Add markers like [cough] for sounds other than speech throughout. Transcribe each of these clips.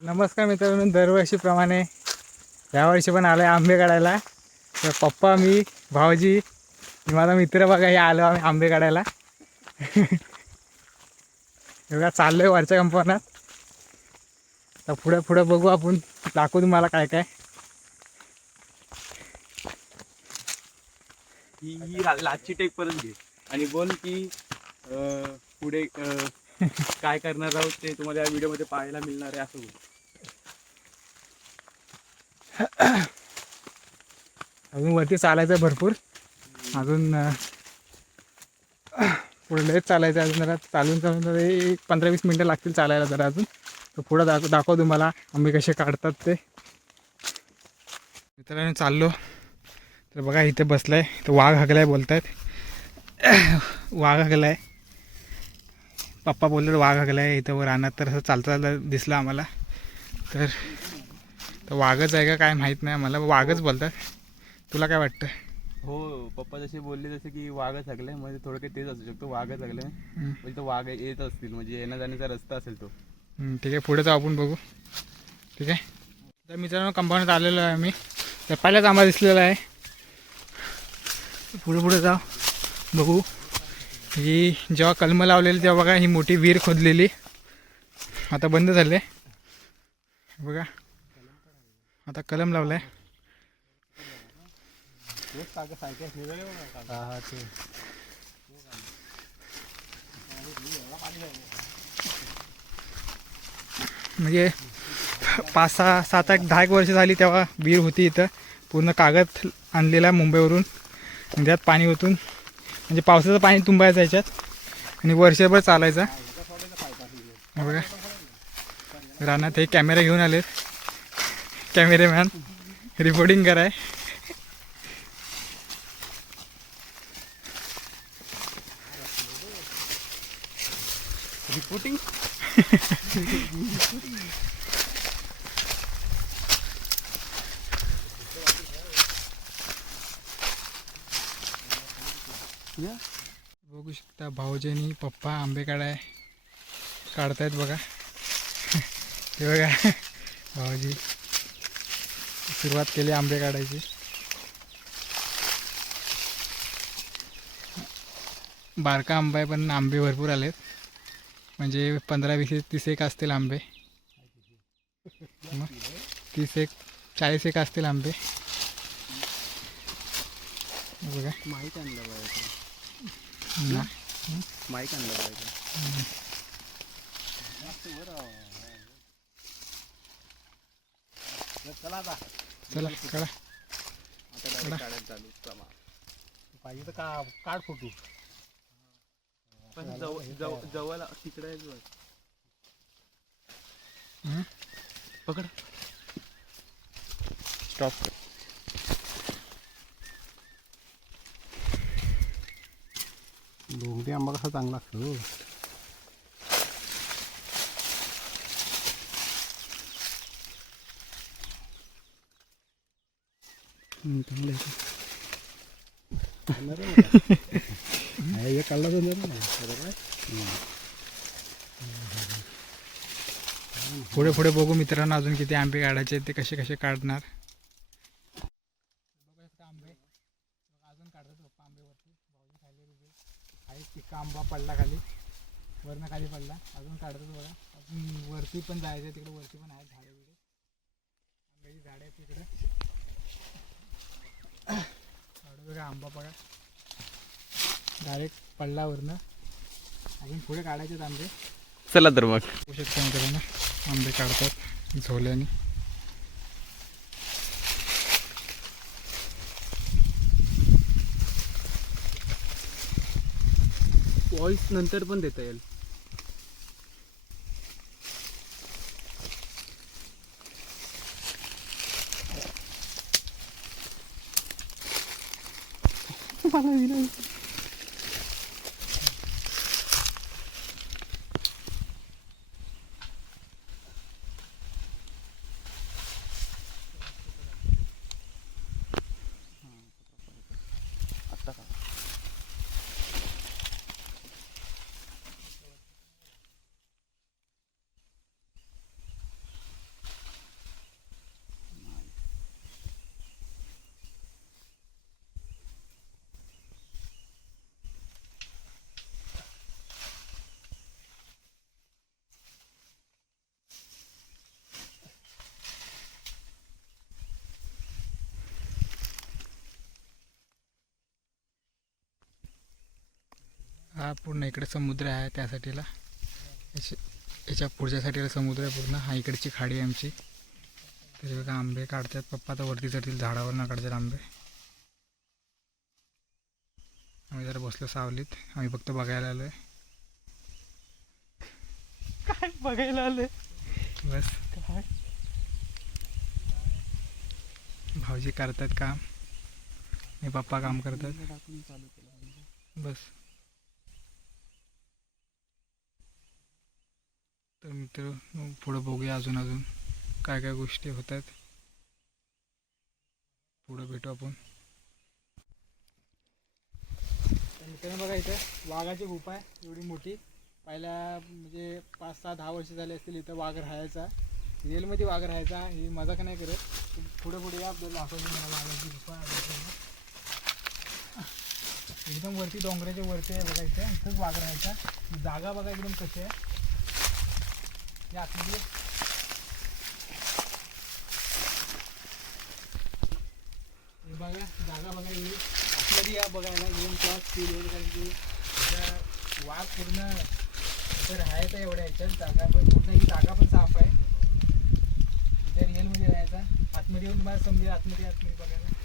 नमस्कार मित्रांनो दरवर्षीप्रमाणे यावर्षी पण आलो आहे आंबे काढायला. तर पप्पा मी भाऊजी माझा मित्र बघा हे आलो आम्ही आंबे काढायला. एवढा चाललो आहे वरच्या कंपाऊंडात तर पुढे पुढे बघू आपण दाखवू तुम्हाला काय काय. ही लाची टेक परत घे. आणि बोल की पुढे काय करणार आहोत ते तुम्हाला या व्हिडिओमध्ये पाहायला मिळणार आहे असं अजून वरती चालायचं आहे भरपूर. अजून पुढे लयच चालायचं आहे अजून जरा. चालून चालून जरा एक पंधरा वीस मिनटं लागतील चालायला जरा अजून. तर पुढं दाखव दाखव तुम्हाला आंबे कसे काढतात ते. मित्रांनो चाललो. तर बघा इथे बसलाय. तर वाघ हगलाय बोलतायत. वाघ हगलाय पप्पा बोलले वाघ हगलाय इथं वर रानात तर असं चालता चालता दिसलं आम्हाला. तर वाघच आहे का काय माहीत नाही मला वाघच बोलतात. तुला काय वाटतं? हो पप्पा जसे बोलले जसे की वाघच लागले म्हणजे थोडं काही तेच असू शकतो. वाघच लागले हम्म. म्हणजे तो वाघ येत असतील म्हणजे येण्या जाण्याचा रस्ता असेल तो. ठीक आहे. पुढे जाऊ आपण बघू. ठीक आहे. तर मित्रांनो कंपाऊंडात आलेलो आहे आम्ही. तर पहिल्याच आम्हाला दिसलेला आहे. पुढे पुढे जाऊ. बघू. ही जेव्हा कलमं लावलेली तेव्हा बघा ही मोठी विहीर खोदलेली. आता बंद झाले बघा. आता कलम लावलाय. म्हणजे पाच सहा सात आठ दहा एक वर्ष झाली तेव्हा विहीर होती इथं. पूर्ण कागद आणलेला मुंबईवरून. त्यात पाणी ओतून म्हणजे पावसाचं पाणी तुंबायचं याच्यात. आणि वर्षभर चालायचा. बघा. रानात हे कॅमेरा घेऊन आलेत. कॅमेरेमॅन रिपोर्टिंग कराय रिपोर्टिंग बघू शकता भाऊजीनी पप्पा आंबे काढाय काढतायत बघा. हे बघा भाऊजी. सुरुवात केली आंबे काढायची. बारका आंबा आहे पण आंबे भरपूर आलेत. म्हणजे पंधरा वीस तीस एक असतील आंबे. मग तीस एक चाळीस एक असतील आंबे. बघा. माईक आणलं माईक आणलं पाहिजे. चला आता. चला आता काढायला चालू. चला. पाहिजे तर का काढ फोटो. पण जवळ जवळ- तिकडे. पकड. स्टॉप डोंगरी आंबा कसा चांगला असतो हो. चांगलं आहे हा, काढला पुढे पुढे बघू मित्रांनो अजून किती आंबे काढायचे ते कसे कसे काढणार अजून काढतात पप्पा आंबे वरती भाऊजी खाली उभे काही पिक्का आंबा पडला खाली. वरनं खाली पडला. अजून काढतात बघा. अजून वरती पण जायचं तिकडे वरती पण आहेत झाडे बिडे. आंब्याची झाडे आहेत तिकडे. झाडं बघा आंबा बघा. डायरेक्ट पडला वरनं. अजून पुढे काढायचे आंबे. चला तर मग. शकता मित्रांनो आंबे काढतात झोल्याने. व्हॉइस नंतर पण देता येईल. आता का हा पूर्ण इकडे समुद्र आहे त्या साठीला याच्या पुढच्या साठीला समुद्र आहे पूर्ण. हा इकडची खाडी आहे आमची. तरी बघा आंबे काढतात. पप्पा तर वरती चढतील. झाडावर ना काढतात आंबे. आम्ही जरा बसलो सावलीत. आम्ही फक्त बघायला आलोय. काय बघायला आले बस. काय? भाऊजी करतात काम. आणि पप्पा काम करतात. बस. तर मित्र पुढं बघूया अजून अजून काय काय गोष्टी होतात. पुढं भेटू आपण. मित्रांनो बघा इथं वाघाची गुफा आहे एवढी मोठी. पहिल्या म्हणजे पाच सहा दहा वर्ष झाले असतील इथं वाघ राहायचा. रिअलमध्ये वाघ राहायचा ही मजाक नाही करत. पुढे पुढे या आपल्याला मला वाघाची गुफा. एकदम वरती डोंगराच्या वरती आहे बघा इथं. इथंच वाघ राहायचा. जागा बघा एकदम कशी आहे. या आतमध्ये हे बघा जागा बघा एवढी आतमध्ये या बघायला एकदम क्रॉस फील होईल कारण की वाघ पूर्ण इथं राहायचा एवढ्या ह्याच्यात जागा पण पूर्ण ही जागा पण साफ आहे इथे रिअलमध्ये राहायचा आतमध्ये येऊन तुम्हाला समजेल आतमध्ये आतमध्ये बघायला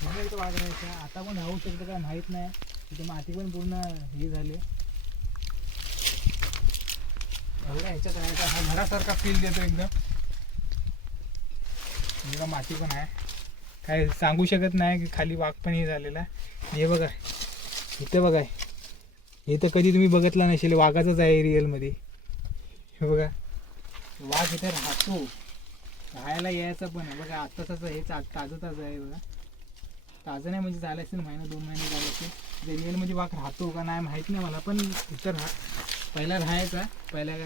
पूर्ण इथं वाघ राहायचा आता पण राहू शकतं काय माहीत नाही तिथे माती पण पूर्ण हे झाले एवढ्या ह्याच्यात राहायचा हा घरासारखा फील देतो एकदम. बघा माती पण आहे. काय सांगू शकत नाही की खाली वाघ पण हे झालेला आहे. हे बघा. इथं बघा. हे तर कधी तुम्ही बघितला नसेल वाघाचंच आहे रिअलमध्ये हे बघा. वाघ इथे राहतो. राहायला यायचं पण आहे. बघा आत्ताच हे चा ताजं ताजं आहे बघा. ताजं नाही म्हणजे झालं असेल महिना दोन महिने झाले असेल. रिअलमध्ये वाघ राहतो का नाही माहीत नाही मला पण इथं राहा पहिला राहायचा पहिल्या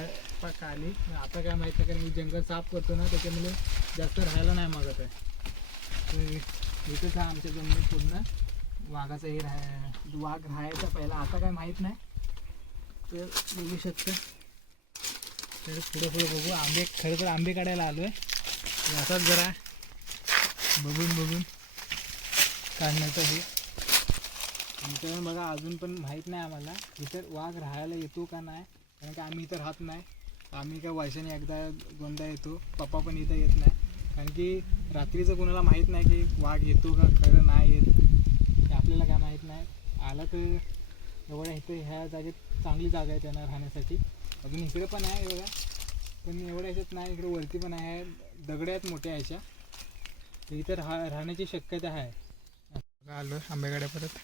का खाली. आता काय माहीत नाही कारण मी जंगल साफ करतो ना त्याच्यामुळे जास्त राहायला नाही मागत आहे. तर इथंच हा आमच्या जमिनीत पूर्ण वाघाचं हे राहा वाघ राहायचा पहिला. आता काय माहीत नाही. तर बघू शकतं. तर पुढे पुढे बघू. आंबे खरं तर आंबे काढायला आलो आहे असाच जरा बघून बघून काढण्याचं हे. मित्रांनो बघा अजून पण माहीत नाही आम्हाला इथं वाघ राहायला येतो का नाही कारण की आम्ही इथं राहत नाही. आम्ही काय वर्षाने एकदा दोनदा येतो पप्पा पण इथं येत नाही. कारण की रात्रीचं कोणाला माहीत नाही की वाघ येतो का खरं नाही येत. हे आपल्याला काय माहीत नाही. आला तर एवढ्या इथं ह्या जागेत चांगली जागा आहे त्यांना राहण्यासाठी. अजून इकडे पण आहे बघा. पण एवढ्या ह्याच्यात नाही इकडे वरती पण आहे. दगड आहेत मोठ्या ह्याच्या तर इथं राहा राहण्याची शक्यता आहे. आलो आंबेगाड्या परत.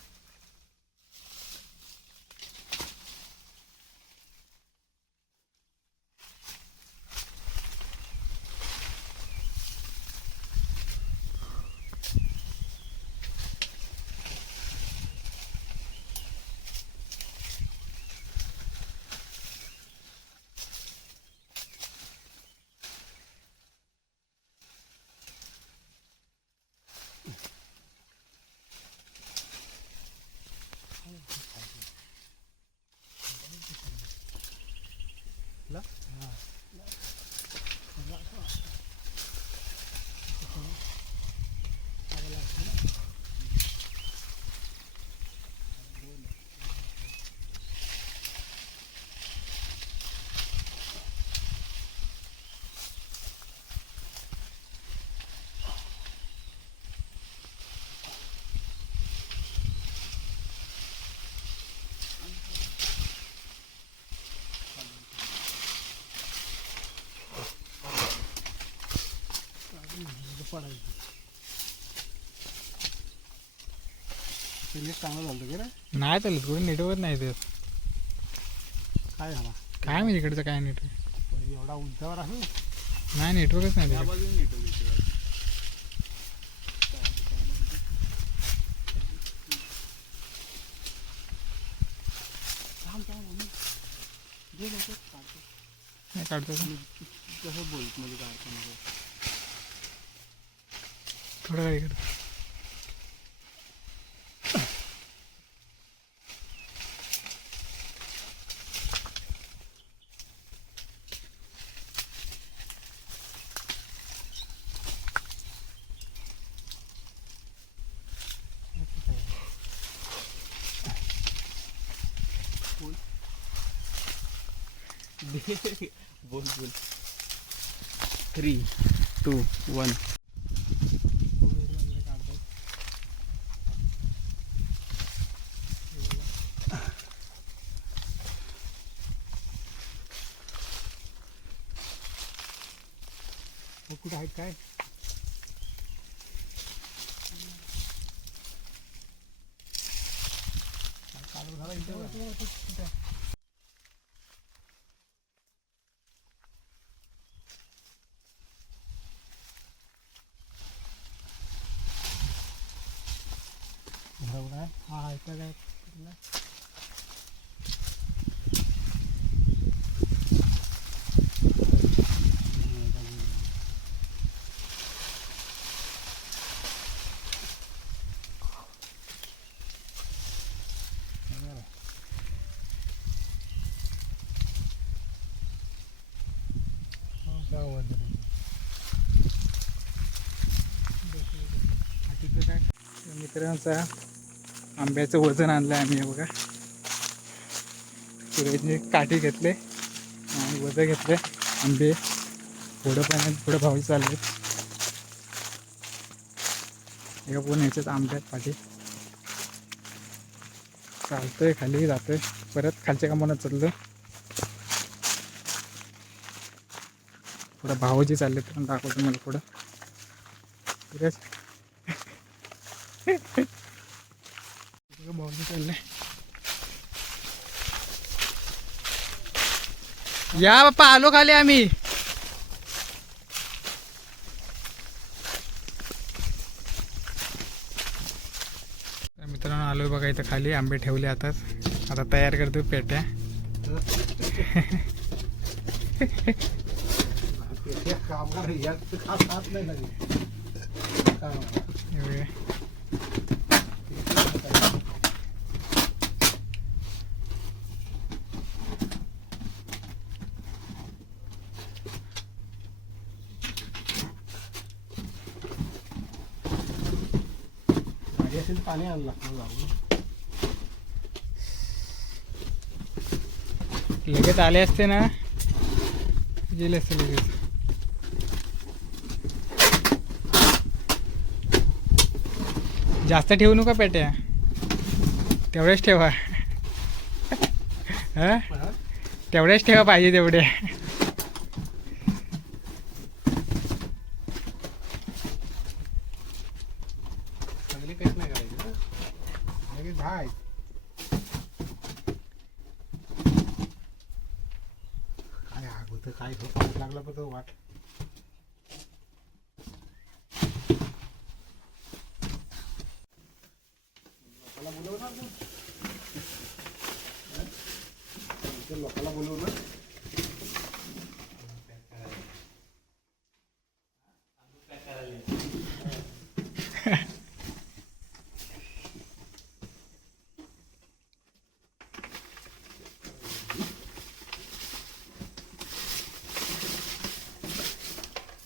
चांगलं झालं की रे? नाही चालत कोणी नेटवर्क नाही ते. काय झाला? काय माहिती इकडचं काय नेटवर्क एवढा उंचावर आहे. नाही नेटवर्कच नाही त्या तिकडे. बाजूने नेटवर्क येते नाही काढतो का? कसं बोलत म्हणजे काय अर्थ नाही. थोडा वेळ [laughs] बोल बोल. थ्री टू वन कुठे आहेत काय हा इथं काय मित्रांचा आंब्याचं वजन आणलं आम्ही बघा. सुरेशने काठी घेतले आणि वजन घेतले. आंबे पुढं पाण्यात पुढं भावी चालले एका पण ह्याच्यात आंब्यात पाठी. चालतोय खाली जातोय. परत खालच्या कामाला चाललं पुढं भाऊजी चालले तर दाखवतो मला पुढं. [laughs] या बाप्पा आलो खाली आम्ही. मित्रांनो आलोय बघा इथं खाली आंबे ठेवले आता आता तयार करतो पेट्या. [laughs] कामगार पाणी लागतं जाऊन. लगेच आले असते ना? गेले असते लगेच. जास्त ठेवू नका पेट्या. तेवढ्याच ठेवा. [laughs] हा? तेवढ्याच ठेवा पाहिजे तेवढे चांगली काहीच नाही करायची ना लगेच भाय काय आग होतं काय तो पाऊस लागला पण तो वाट लोकाला बोलवणार ना हं? इथे लोकाला बोलवणार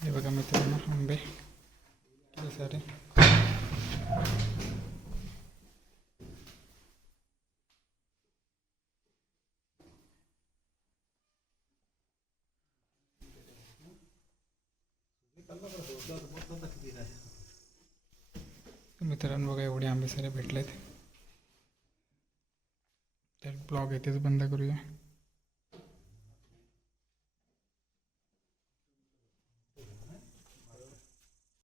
हे बघा मित्रांनो आंबे किती सारे मित्रांनो बघा एवढे आंबे सारे भेटलेत. तर ब्लॉग येथेच बंद करूया.